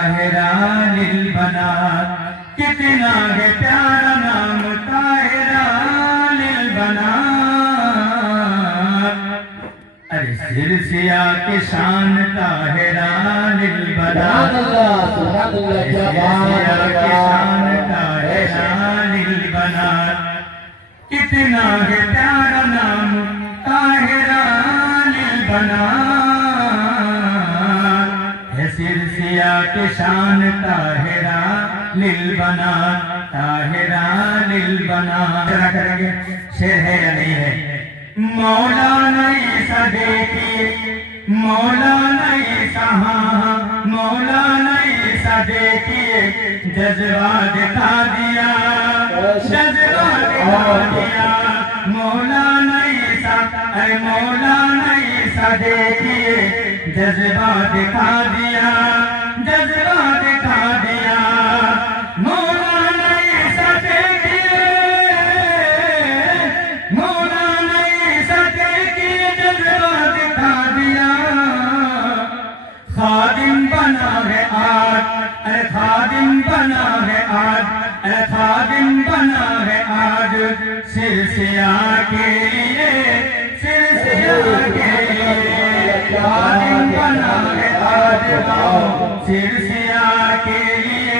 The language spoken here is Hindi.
ताहिरा लिल बनात, कितना है प्यारा नाम ताहिरा लिल बनात। अरे सिरसिया की शान ताहिरा लिल बनात, सिरसिया की शान ताहिरा लिल बनात, कितना है प्यारा नाम ताहिरा लिल बनात। है सिरसिया की शान ताहिरा लिल बनात, ताहिरा लिल बनात। जरा करेंगे, शेर है या नहीं है? मौला नहीं सा देखिए, मौला नहीं सा, मौला नहीं सा देखिए, जज्बा दिखा दिया, जज्बा दिखा दिया। मौला नहीं सा, अरे मौला नहीं सा देखिए, जज्बा दिखा दिया, जज्बा दिखा दिया। मौला नहीं सा देखिए, मौला नहीं सा देखिए, जज्बा दिखा दिया। खादिम बना है आज, अरे खादिम बना है आज, अरे खादिम बना है आज, सिरसिया के लिए, सिरसिया के लिए। खादिम बना है आज, सिरसिया के लिए।